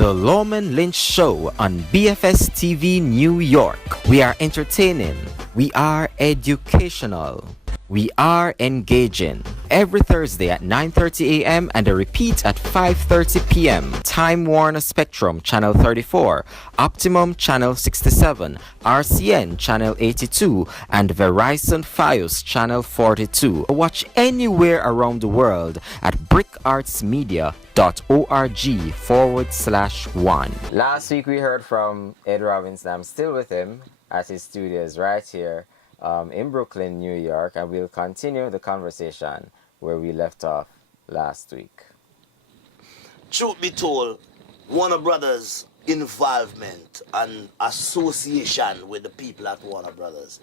The Lawman Lynch Show on BFS TV New York. We are entertaining. We are educational. We are engaging. Every Thursday at 9:30 a.m. and a repeat at 5:30 p.m. Time Warner Spectrum Channel 34, Optimum Channel 67, RCN Channel 82, and Verizon Fios Channel 42. Watch anywhere around the world at brickartsmedia.org/1. Last week we heard from Ed Robinson. I'm still with him at his studios right here in Brooklyn, New York, and we'll continue the conversation where we left off last week. Truth be told, Warner Brothers' involvement and association with the people at Warner Brothers,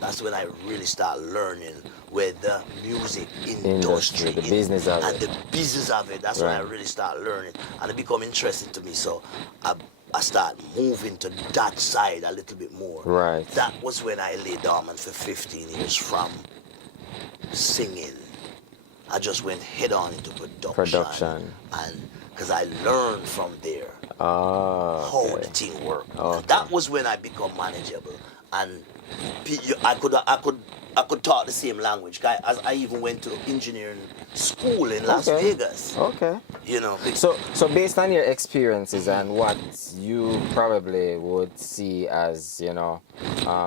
that's when I really start learning where the music industry the business of and it. the business of it. That's when I really start learning, and it become interesting to me. So I start moving to that side a little bit more. Right. That was when I lay dormant for 15 years from singing. I just went head on into production. And because I learned from there how the thing worked. And that was when I become manageable. And I could talk the same language. As I even went to engineering school in Las Vegas. Okay. You know. So based on your experiences and what you probably would see as, you know,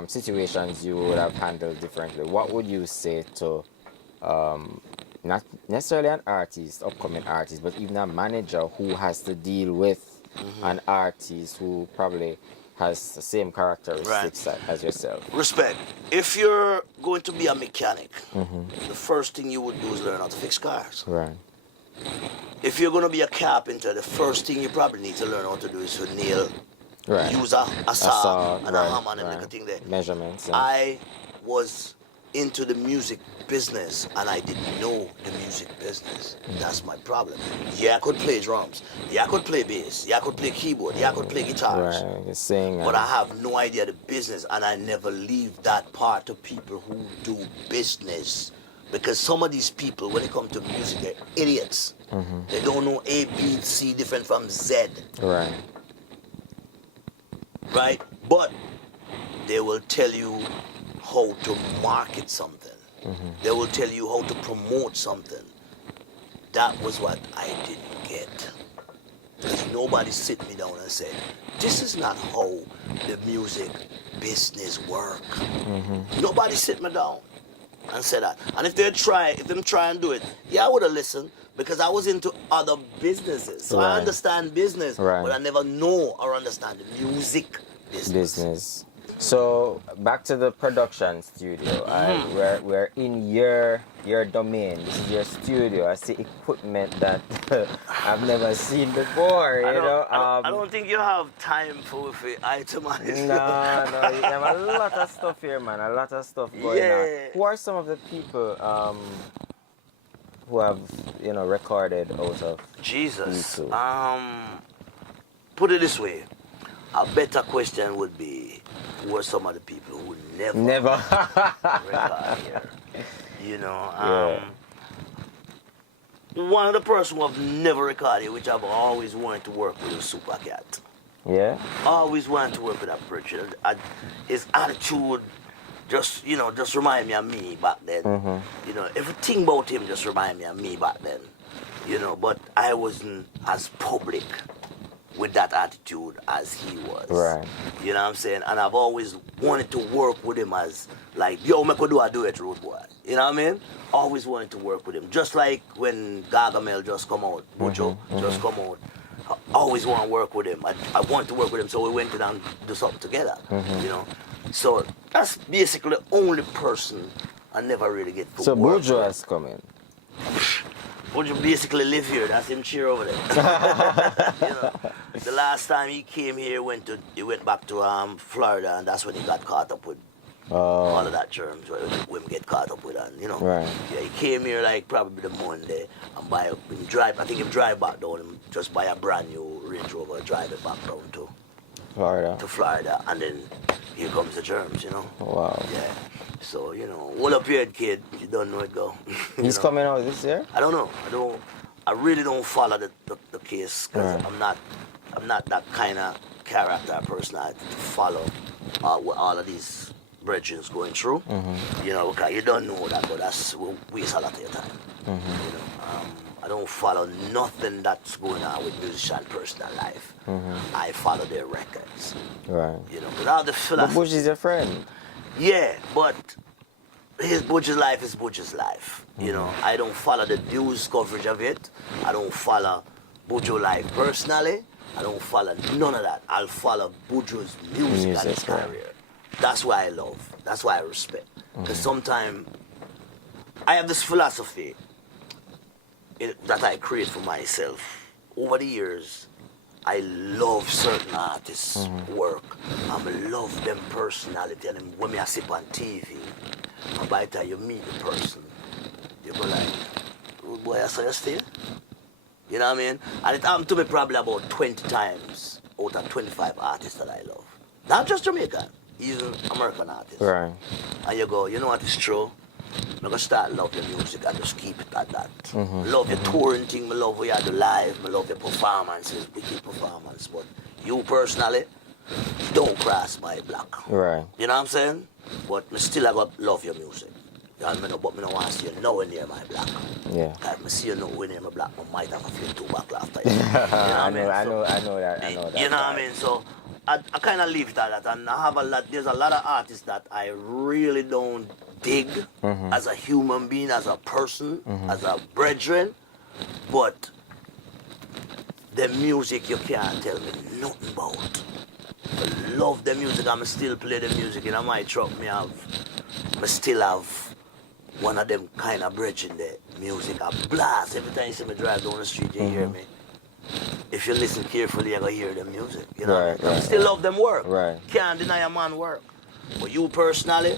situations you would have handled differently, what would you say to not necessarily an artist, upcoming artist, but even a manager who has to deal with an artist who probably has the same characteristics as yourself? Respect. If you're going to be a mechanic, the first thing you would do is learn how to fix cars. Right. If you're going to be a carpenter, the first thing you probably need to learn how to do is to nail, use a saw and a hammer and everything there. Measurements. I was into the music business and I didn't know the music business. That's my problem. Yeah, I could play drums. Yeah, I could play bass. Yeah, I could play keyboard. Yeah, I could play guitars. Right, you sing. But I have no idea the business, and I never leave that part to people who do business. Because some of these people, when it comes to music, they're idiots. They don't know A, B, C different from Z. Right. Right? But they will tell you how to market something. They will tell you how to promote something. That was what I didn't get. Because nobody sit me down and said, this is not how the music business work. Nobody sit me down and said that. And if they try and do it, yeah, I would have listened because I was into other businesses. So I understand business, but I never know or understand the music business. So back to the production studio. We're in your domain. This is your studio. I see equipment that I've never seen before. I don't think you have time for itemize. No, you have a lot of stuff here, man. A lot of stuff going on. Who are some of the people who have recorded out of Jesus? Put it this way. A better question would be, who are some of the people who never record here? One of the person who have never recorded, which I've always wanted to work with, is Supercat. Yeah? Always wanted to work with that Bridget. His attitude just remind me of me back then. Everything about him just remind me of me back then. But I wasn't as public with that attitude as he was. Right. You know what I'm saying? And I've always wanted to work with him as like, yo, me could do a duet, road boy. You know what I mean? Always wanted to work with him. Just like when Gargamel just come out, Bojo just come out. I always want to work with him. I wanted to work with him, so we went down and do something together. So that's basically the only person I never really get to so work Bojo with. has come in. Bojo basically live here. That's him chair over there. The last time he came here, he went back to Florida, and that's when he got caught up with all of that germs. Where women get caught up with, and Right. Yeah, he came here like probably the Monday and I think he drive back down and just buy a brand new Range Rover, drive it back down to Florida, and then here comes the germs. Wow. Yeah. So, hold up your head, kid. You don't know it go. He's coming out this year? I don't know. I really don't follow the case because I'm not I'm not that kind of character or personality to follow what all of these brethrens going through. You know, because you don't know that, but that's will waste a lot of your time. You know, I don't follow nothing that's going on with musician personal life. I follow their records. Right. You know, without the philosophy. But Bush is your friend. Yeah, but Butch's life is Butch's life. You know, I don't follow the news coverage of it. I don't follow Bujo's life personally. I don't follow none of that. I'll follow Bujo's music and his career. That's why I love. That's why I respect. Because sometimes I have this philosophy that I create for myself. Over the years, I love certain artists' work. I love them personality. And when I sit on TV, and by the time you meet the person, you go like, oh boy, I saw you still? You know what I mean? And it happened to me probably about 20 times out of 25 artists that I love. Not just Jamaican, even American artists. Right. And you go, you know what is true? I'm going to start love your music and just keep it at that. Love your touring thing, I love where you do live, I love your performances, wicked performance. But you personally, don't cross my block. Right. You know what I'm saying? But I still I got love your music. But I don't want to see you nowhere near my block. Yeah. If I see you nowhere near my block, I might have a flip two back after you. I know that. You know what I mean? So I kind of leave it at that. And I have there's a lot of artists that I really don't dig as a human being, as a person, as a brethren. But the music you can't tell me nothing about. I love the music. I still play the music. In my truck, I still have one of them kind of brethren there. Music, I blast. Every time you see me drive down the street, you hear me. If you listen carefully, you're going to hear the music. You know what I mean? I still love them work. Right. Can't deny a man work. But you personally,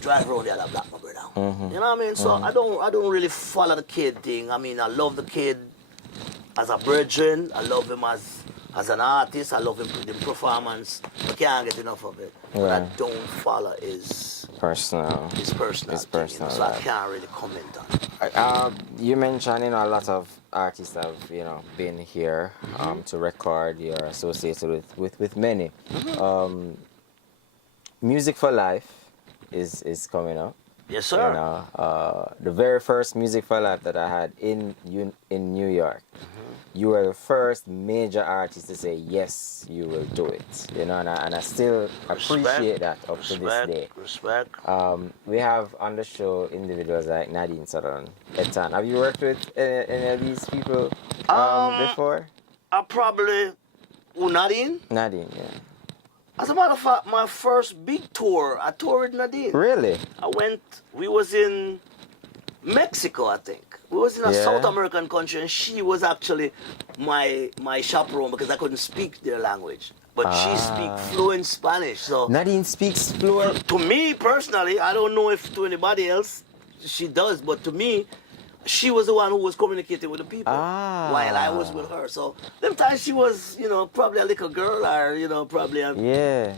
drive around the other block, my brother. You know what I mean? So I don't really follow the kid thing. I mean, I love the kid as a brethren. I love him as an artist. I love him in performance. I can't get enough of it. Right. What I don't follow is personal. His personal. So I can't really comment on it. You mentioned, a lot of artists have, been here to record. You're associated with many. Music for Life is coming up. Yes, sir. The very first Music for Life that I had in New York, you were the first major artist to say yes, you will do it. And I still appreciate that up to this day. Respect. We have on the show individuals like Nadine, Etan. Have you worked with any of these people before? I probably Nadine. Nadine, yeah. As a matter of fact, my first big tour, I toured with Nadine. Really? We was in Mexico, I think. We was in a South American country, and she was actually my chaperone because I couldn't speak their language. But she speaks fluent Spanish. So Nadine speaks fluent? To me, personally, I don't know if to anybody else she does, but to me, she was the one who was communicating with the people while I was with her. So them times she was, probably a little girl or, probably I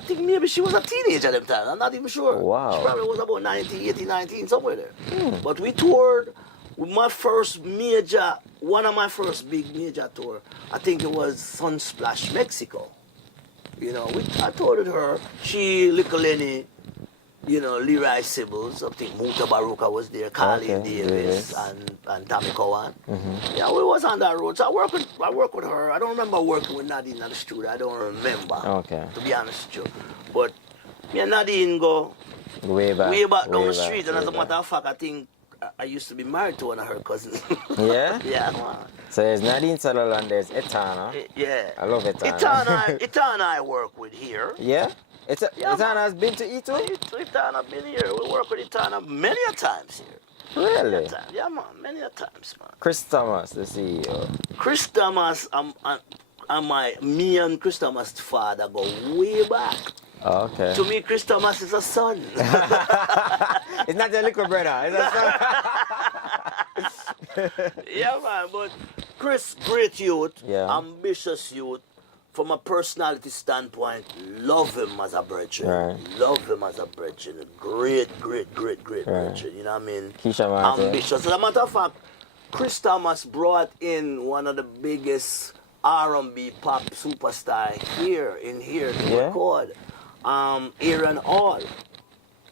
think maybe she was a teenager them times. I'm not even sure. Wow. She probably was about 18, 19, somewhere there. But we toured with one of my first big major tour. I think it was Sunsplash, Mexico. I toured with her. She, Little Lenny, Leroy Sibbles, I think Muta Baruka was there, Carlin Davis, and Tommy Cowan. Yeah, we was on that road. So I work with her. I don't remember working with Nadine in the studio. I don't remember, to be honest with you. But me and Nadine go way back down the street. And as a matter of fact, I think I used to be married to one of her cousins. Yeah? Yeah, man. So there's Nadine Sutherland, there's Etana. Yeah. I love Etana. Etana I work with here. Yeah? Etana has been to Ito? Etana has been here. We work with Etana many a times here. Really? Yeah, man. Many a times, man. Chris Thomas, the CEO. Chris Thomas, me and Chris Thomas' father go way back. Oh, okay. To me, Chris Thomas is a son. It's not your little brother. It's a son. Yeah, man. But Chris, great youth, ambitious youth. From a personality standpoint, love him as a brethren. Right. Love him as a brethren. Great brethren. You know what I mean? Keisha, ambitious. As a matter of fact, Chris Thomas brought in one of the biggest R&B pop superstar here to Yeah. record. Aaron Hall.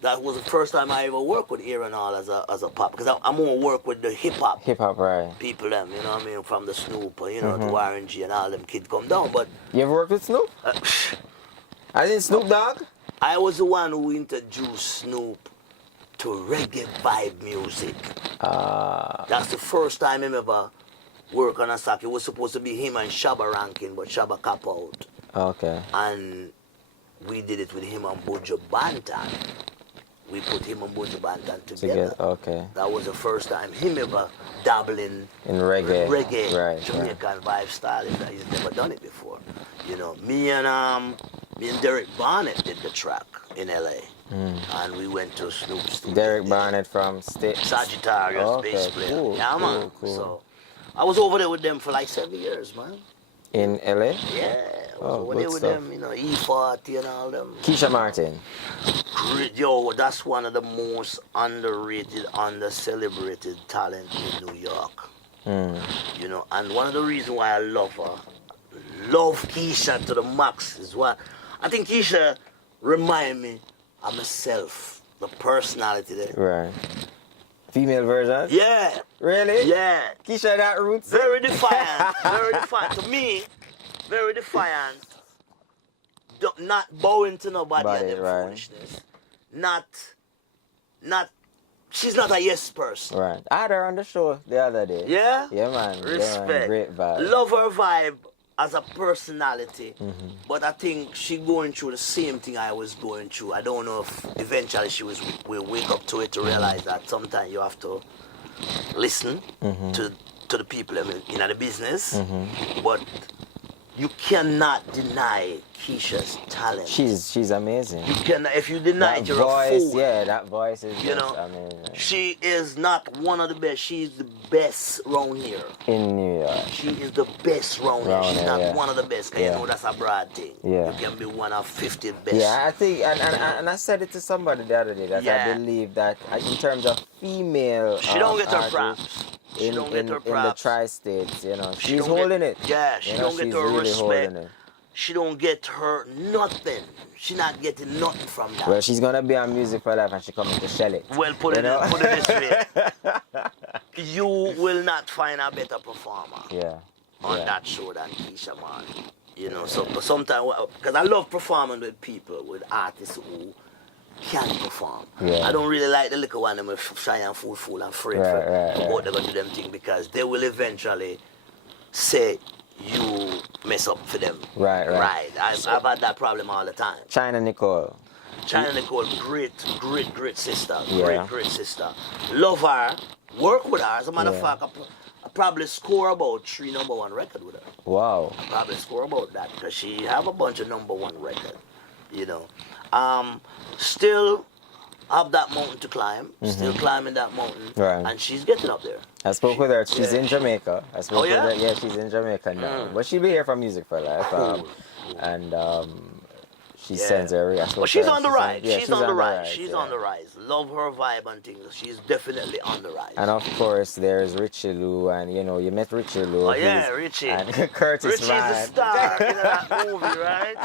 That was the first time I ever worked with Aaron Hall as a pop, because I'm gonna work with the hip hop Right. people, them, you know what I mean, from the Snoop, to RNG and all them kids come down. But You ever worked with Snoop? I didn't Snoop Dogg? I was the one who introduced Snoop to reggae vibe music. That's the first time him ever work on a sack. It was supposed to be him and Shabba ranking, but Shabba cap out. Okay. And we did it with him and Buju Banton. We put him and Buju Banton together. Okay. That was the first time him ever dabbling In reggae. Right. Jamaican vibe style. He's never done it before. You know, me and Derek Barnett did the track in LA. And we went to Snoop's studio. Derek Barnett from Sagittarius, bass player. Cool, Yeah, man. cool. So I was over there with them for like 7 years, man. In LA? Yeah, I was over there with them, you know, E40 and all them. Keisha Martin. Great, yo, that's one of the most underrated, under-celebrated talent in New York. You know, and one of the reasons why I love her, love Keisha to the max, is why I think Keisha remind me of myself, the personality there. Right. Female version? Yeah. Really? Yeah. Keisha that roots? Very defiant. Very defiant. To me, very defiant. Not bowing to nobody and them foolishness. Not, she's not a yes person. Right. I had her on the show the other day. Yeah? Yeah, man. Respect. Yeah, man. Great vibe. Love her vibe as a personality. But I think she going through the same thing I was going through. I don't know if eventually she will wake up to it to realize that sometimes you have to listen to the people in the business. But you cannot deny Keisha's talent. She's amazing. You cannot. If you deny it, you're voice, a fool. Yeah, that voice is You know, amazing. she is not one of the best. She's the best round here. In New York. She is the best round here. She's not one of the best. Cause you know that's a broad thing. Yeah. You can be one of 50 best. Yeah, I think, and I said it to somebody the other day, that I believe that in terms of female she don't get her artists, props. She in, don't get her in props. the tri-states, you know, She she's don't holding get, it. Yeah, she don't get she's her really respect. holding it. She don't get her nothing. She not getting nothing from that. Well, she's gonna be on Music for Life and she coming to shell it. Well, put it this way. You will not find a better performer on that show than Keisha, man. You know, so sometimes, because I love performing with people, with artists who can perform. Yeah. I don't really like the little one them with shy and fool and afraid for what they're going to do them thing, because they will eventually say you mess up for them. Right. I've had that problem all the time. China Nicole, great sister. Yeah. Great sister. Love her. Work with her. As a matter of fact, I probably score about 3 #1 records with her. wow. I probably score about that because she have a bunch of #1 records. You know. Still have that mountain to climb. Still climbing that mountain. Right. And she's getting up there. I spoke with her. She's in Jamaica. I spoke with her. Yeah, she's in Jamaica now. But she'll be here for Music for Life. Cool. And she sends her. Well, she's on the rise. She's on the rise. She's yeah. on the rise. Love her vibe and things. She's definitely on the rise. And of course, there's Richie Lou, and you know, you met Richie Lou. Oh yeah, Richie. And Curtis Richie's Ryan. the star in that movie, right?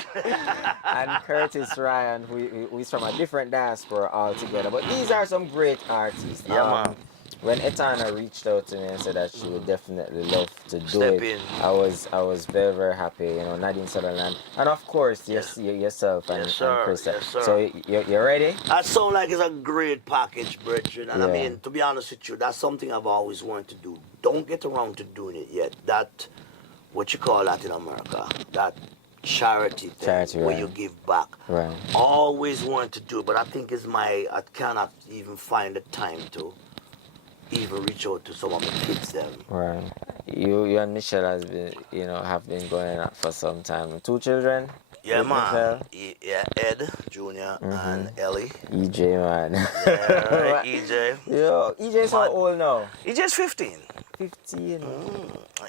And Curtis Ryan, who's from a different diaspora altogether. But these are some great artists. Yeah, man. When Etana reached out to me and said that she would definitely love to do Step it, in. I was very, very happy. You know, Nadine Sutherland, and of course yourself and Chris. Yes, sir. So you're ready? That sounds like it's a great package, Bridget. And I mean, to be honest with you, that's something I've always wanted to do. Don't get around to doing it yet. That, what you call that in America, that charity thing where you give back. Right. Always wanted to do it, but I think I cannot even find the time to even reach out to some of the kids them. Right. You and Michelle have been going out for some time. 2 children? Yeah, with man. Ed Jr. and Ellie. EJ, man. Yeah, right, EJ. Yo, EJ's how old now? EJ's 15. 15.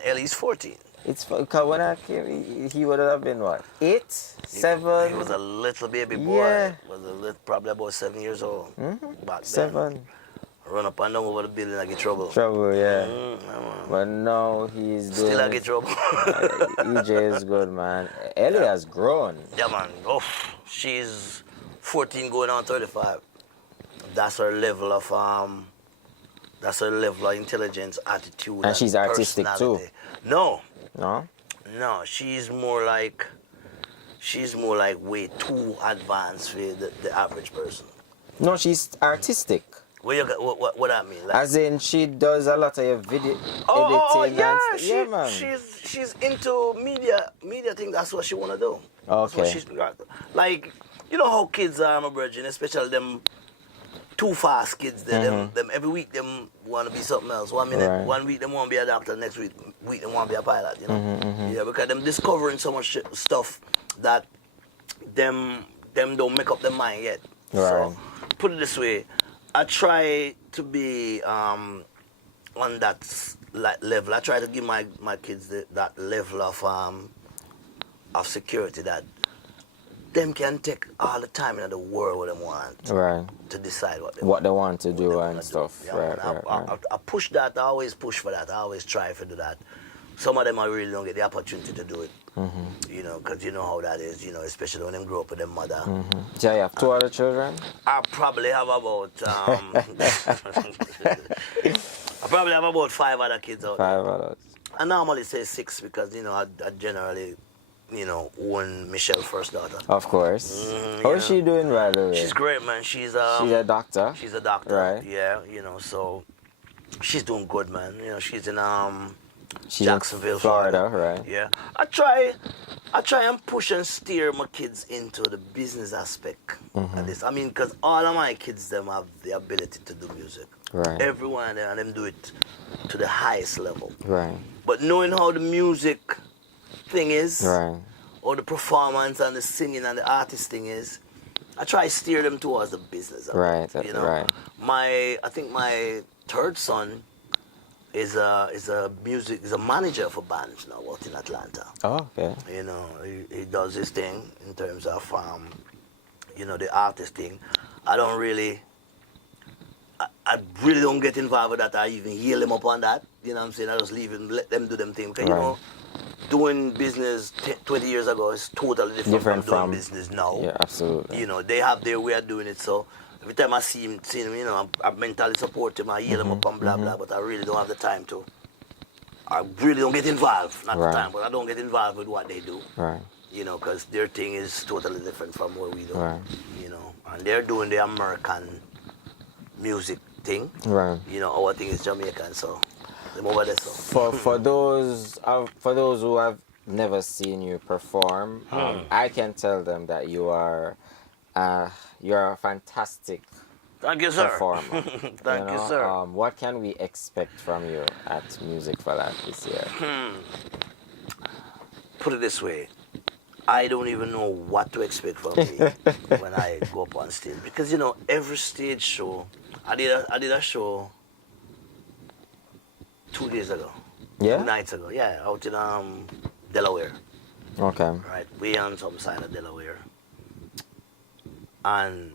Ellie's 14. It's because when I came, he would have been what? 8, 7. He was a little baby boy. Yeah. Was probably about 7 years old. Back then. 7. Run up and down over the building, I get trouble. Trouble, yeah. Yeah, man. But now he's doing. Still I get trouble. EJ is good, man. Ellie has grown. Yeah, man. Oh, she's 14 going on 35. That's her level of intelligence, attitude, And she's artistic too. No, No? she's more like way too advanced for the average person. No, she's artistic. What I mean? Like, As in, she does a lot of your video editing. yeah, yeah, man. she's into media thing. That's what she wanna do. That's what Okay. she's like. You know how kids are, my virgin, especially them too fast kids. Them every week them wanna be something else. One minute, Right. 1 week them wanna be a doctor. Next week they wanna be a pilot. You know, yeah, because them discovering so much stuff that them don't make up their mind yet. Right. So put it this way. I try to be on that level. I try to give my kids that level of security that them can take all the time in the world what they want Right. to decide what They want to do and stuff. Yeah, Right, man, right. I push that. I always push for that. I always try to do that. Some of them I really don't get the opportunity to do it. You know, because you know how that is. You know, especially when they grow up with their mother. So you have 2 other children? I probably have about I probably have about 5 other kids out there. 5 others. I normally say 6 because you know I generally own Michelle's first daughter. Of course. How is she doing, by the way? She's great, man. She's a doctor. She's a doctor. Right. Yeah, so she's doing good, man. You know, she's in She's Jacksonville, in Florida, right? Yeah. I try and push and steer my kids into the business aspect of this. I mean, because all of my kids, them have the ability to do music. Right. Every one of them do it to the highest level. Right. But knowing how the music thing is, Right. or the performance and the singing and the artist thing is, I try to steer them towards the business. Right. You know, Right. I think my third son is a manager for bands now out in Atlanta. Oh, okay. You know, he does his thing in terms of the artist thing. I really don't get involved with that. I even heal them up on that. You know what I'm saying? I just leave them, let them do them thing. Because, you know, doing business 20 years ago is totally different from doing business now. Yeah, absolutely. You know, they have their way of doing it. So every time I see him, you know, I mentally support him, I heal him up and blah, blah, but I really don't have the time to. I really don't get involved. Not the time, but I don't get involved with what they do. Right. You know, because their thing is totally different from what we do. Right. You know, and they're doing the American music thing. Right. You know, our thing is Jamaican, so them over there. So. For those who have never seen you perform, I can tell them that you're a fantastic Thank you, sir. performer. Thank you, sir. What can we expect from you at Music for Life this year? Put it this way, I don't even know what to expect from me when I go up on stage, because you know every stage show, I did a show 2 days ago. Yeah? 2 nights ago. Yeah, out in Delaware. Okay. Right, way on some side of Delaware. And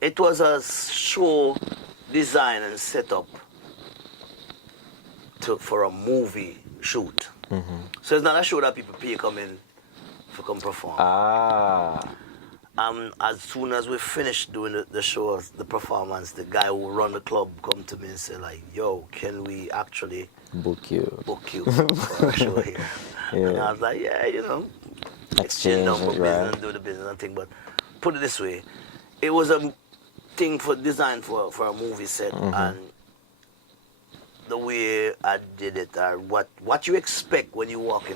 it was a show designed and set up for a movie shoot. So it's not a show that people pay come in to come perform. As soon as we finished doing the show, the performance, the guy who run the club come to me and say like, "Yo, can we actually book you for a show here?" Yeah. And I was like, "Yeah, you know, Exchange number it, business right. and do the business and thing." But put it this way, it was a thing designed for a movie set, and the way I did it, or what you expect when you walk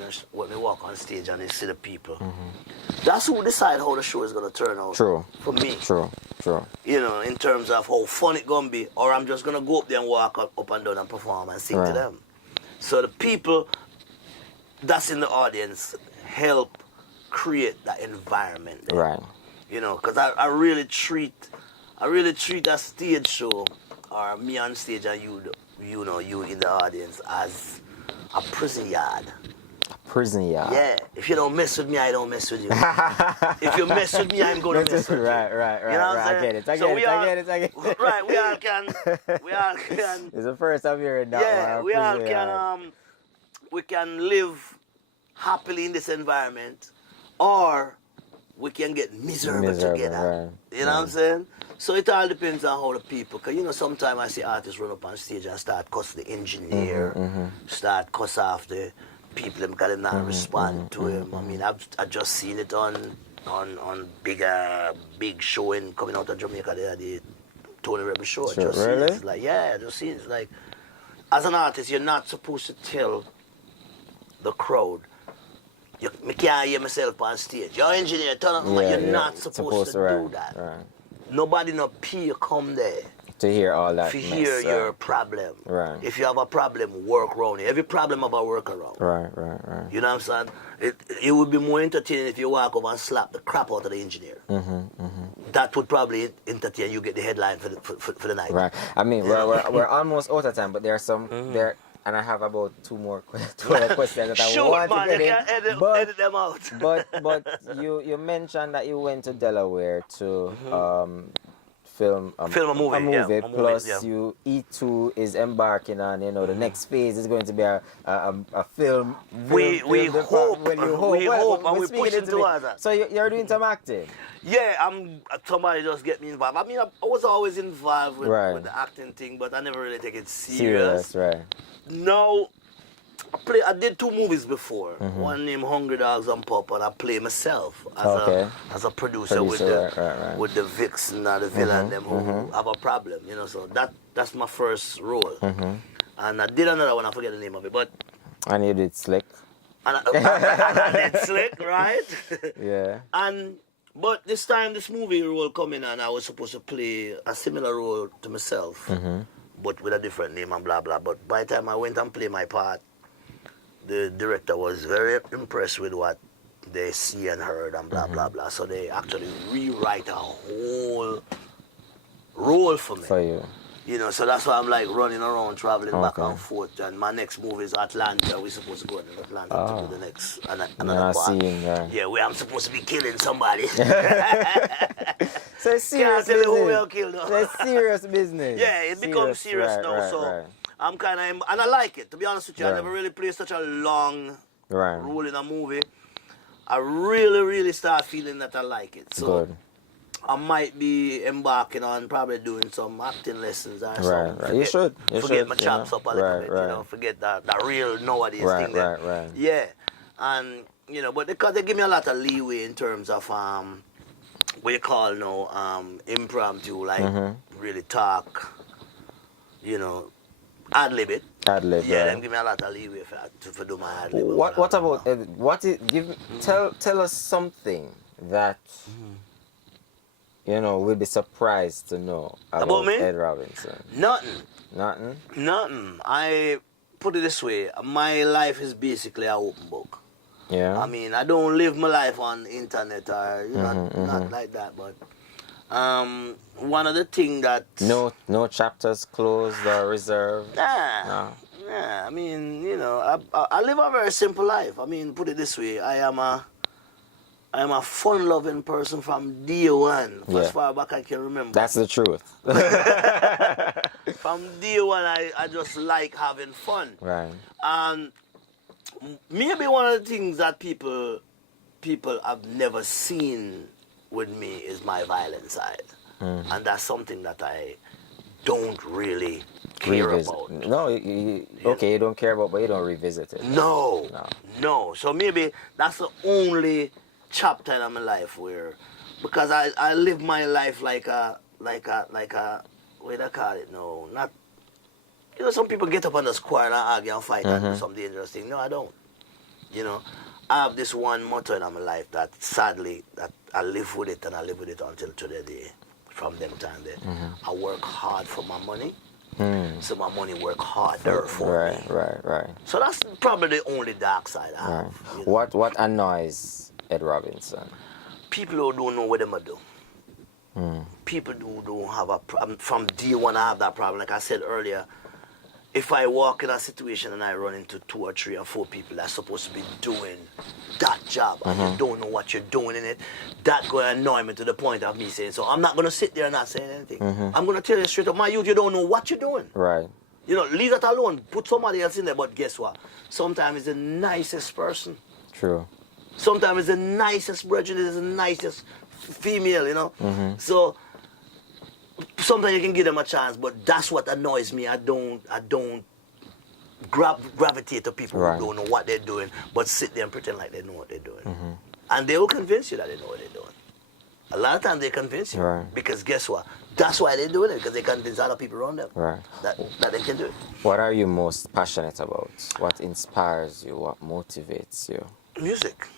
on stage and you see the people. That's who decide how the show is gonna turn out. True. For me. True. You know, in terms of how fun it gonna be, or I'm just gonna go up there and walk up and down and perform and sing to them. So the people that's in the audience help create that environment there. Right. You know, because I really treat a stage show, or me on stage and you in the audience, as a prison yard. prison yard. Yeah. If you don't mess with me, I don't mess with you. If you mess with me, I'm going to mess with you. Right. You know what I'm saying? I get it. I get it. Right, we all can. It's the first I'm hearing that. Yeah, we all can. We can live happily in this environment, or we can get miserable together. Right. You know what I'm saying? So it all depends on how the people, because you know, sometimes I see artists run up on stage and start cuss the engineer, start cuss off the people because they not respond to him. I mean, I've just seen it on big showing coming out of Jamaica. They had the Tony Rebel show. Sure, really? It's like, yeah, just seen it. It's like, as an artist, you're not supposed to tell the crowd, I can't hear myself on stage. Your engineer, turn up, you're not supposed to do that. Right. Nobody no pay come there to hear all that. to hear your problem. Right. If you have a problem, work around it. Every problem have a workaround. Right. You know what I'm saying? It would be more entertaining if you walk over and slap the crap out of the engineer. That would probably entertain you, get the headline for the night. Right. I mean, we're almost out of time, but there are some there. And I have about two more questions that I want to get in. Edit them out. but you mentioned that you went to Delaware to film a movie. Plus, E2 is embarking on, the next phase is going to be a film. We hope, and we're pushing towards that. So you're doing some acting? Yeah, somebody just get me involved. I mean, I was always involved with the acting thing, but I never really take it serious. Right. No, I did 2 movies before. One named Hungry Dogs and Pop, and I play myself as a producer with the vixen or the villain them who have a problem, so that's my first role. And I did another one, I forget the name of it, but and you did Slick. And I did Slick, right? Yeah. But this time this movie role coming and I was supposed to play a similar role to myself. But with a different name and blah blah. But by the time I went and played my part, the director was very impressed with what they see and heard and blah blah blah. So they actually rewrite a whole role for me. For you. So that's why I'm like running around, traveling back and forth. And my next movie is Atlanta. We're supposed to go to Atlanta to do the next another part. Yeah, where I'm supposed to be killing somebody. So it's serious business. Who business. kill, So it's serious business. Yeah, it becomes serious now. So I'm kind of, and I like it. To be honest with you, I never really played such a long role in a movie. I really, really start feeling that I like it. So good. I might be embarking on probably doing some acting lessons or something. Right. You should. Forget my chops up a little bit, forget that real nowadays thing there. Right. Yeah. And, but because they give me a lot of leeway in terms of, what you call now, impromptu, like really talk, ad-lib it. Ad-lib, yeah. Them give me a lot of leeway for do my ad-lib. What about, tell us something that... we'll be surprised to know about me? Ed Robinson. Nothing. I put it this way, my life is basically an open book. Yeah. I mean, I don't live my life on the internet or not like that, but one of the things that... No chapters closed or reserved? Nah. I mean, I live a very simple life. I mean, put it this way, I am a fun-loving person from day one, as far back I can remember. That's the truth. From day one, I just like having fun. Right. And maybe one of the things that people have never seen with me is my violent side. And that's something that I don't really care about. No, you don't care about, but you don't revisit it. No. So maybe that's the only chapter in my life where, because I live my life like a what do I call it now? Not, some people get up on the square and argue and fight and do some dangerous thing. No, I don't. I have this one motto in my life that sadly that I live with it and I live with it until today. From them time there, I work hard for my money, so my money work harder for me. Right. So that's probably the only dark side I have. What annoys Ed Robinson? People who don't know what they do. People who don't have a problem. From day one, I have that problem. Like I said earlier, if I walk in a situation and I run into 2 or 3 or 4 people that's supposed to be doing that job and you don't know what you're doing in it, that going to annoy me to the point of me saying, so I'm not going to sit there and not saying anything. I'm going to tell you straight up, my youth, you don't know what you're doing. Right. You know, leave that alone. Put somebody else in there, but guess what? Sometimes it's the nicest person. True. Sometimes it's the nicest Bridget, it's the nicest female, you know. So sometimes you can give them a chance, but that's what annoys me. I don't gravitate to people who don't know what they're doing, but sit there and pretend like they know what they're doing. And they will convince you that they know what they're doing. A lot of times they convince you, because guess what? That's why they're doing it, because they convince other people around them that they can do it. What are you most passionate about? What inspires you? What motivates you? Music.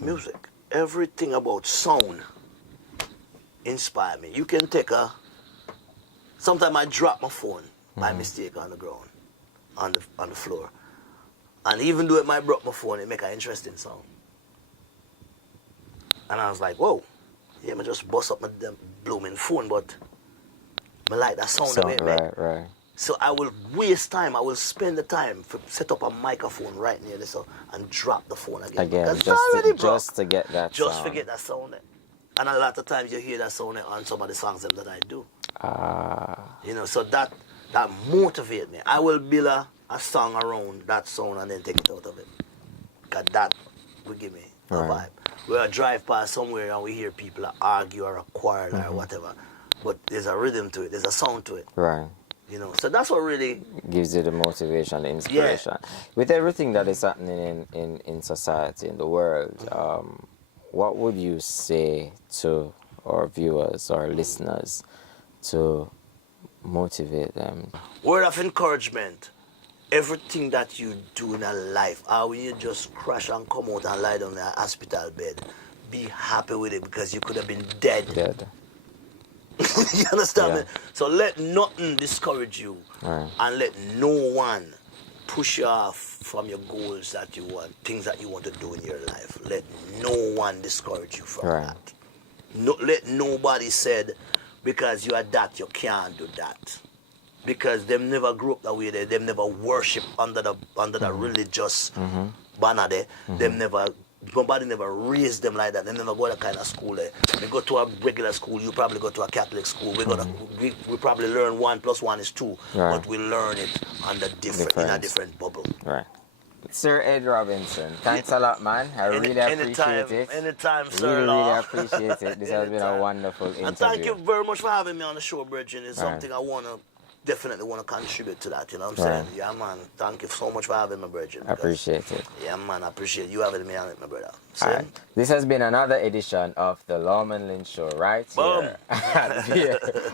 Music. Everything about sound inspire me. You can take sometimes I drop my phone by mistake on the ground, on the floor. And even though it might break my phone, it make an interesting sound. And I was like, whoa, yeah, I just bust up my damn blooming phone, but I like that sound of it, man. Right. So I will waste time. I will spend the time to set up a microphone right near this and drop the phone again. Just to get that Just sound. forget that sound. And a lot of times you hear that sound on some of the songs that I do. You know, so that motivates me. I will build a song around that sound and then take it out of it. Because that will give me a vibe. Where I drive past somewhere and we hear people argue or quarrel or whatever. But there's a rhythm to it. There's a sound to it. Right. You know, so that's what really gives you the motivation, the inspiration. With everything that is happening in society, in the world, what would you say to our viewers or listeners to motivate them? Word of encouragement. Everything that you do in a life, when you just crash and come out and lie down in a hospital bed, be happy with it, because you could have been dead. You understand me? So let nothing discourage you, and let no one push you off from your goals that you want, things that you want to do in your life. Let no one discourage you from that. Let nobody said, because you are that, you can't do that. Because them never grew up that way. Them never worship under the religious banner there. Nobody never raised them like that. They never go to that kind of school there. They go to a regular school. You probably go to a Catholic school. We probably learn 1 + 1 is 2, but we learn it in a different bubble. Right. Sir Ed Robinson, thanks a lot, man. I really appreciate it. Anytime, sir. Really appreciate it. This has been a wonderful interview. And thank you very much for having me on the show, Bridget. It's something I definitely want to contribute to that, you know what I'm saying? Yeah, man. Thank you so much for having me, Bridget. I appreciate it. Yeah, man. I appreciate you having me on it, my brother. All right. This has been another edition of the Lawman Lynch Show, right here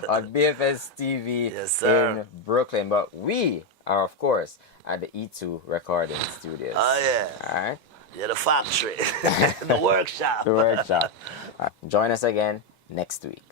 on BFS TV in Brooklyn. But we are, of course, at the E2 Recording Studios. Oh, yeah. All right. Yeah, the factory. The workshop. The workshop. Join us again next week.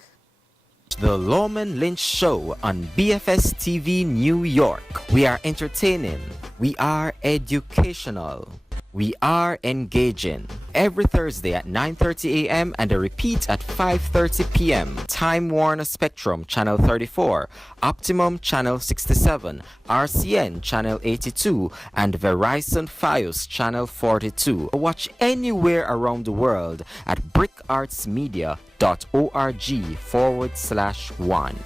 The Lawman Lynch Show on BFS TV New York. We are entertaining. We are educational. We are engaging. Every Thursday at 9:30 a.m. and a repeat at 5:30 p.m. Time Warner Spectrum Channel 34, Optimum Channel 67, RCN Channel 82, and Verizon Fios Channel 42. Watch anywhere around the world at brickartsmedia.org/1.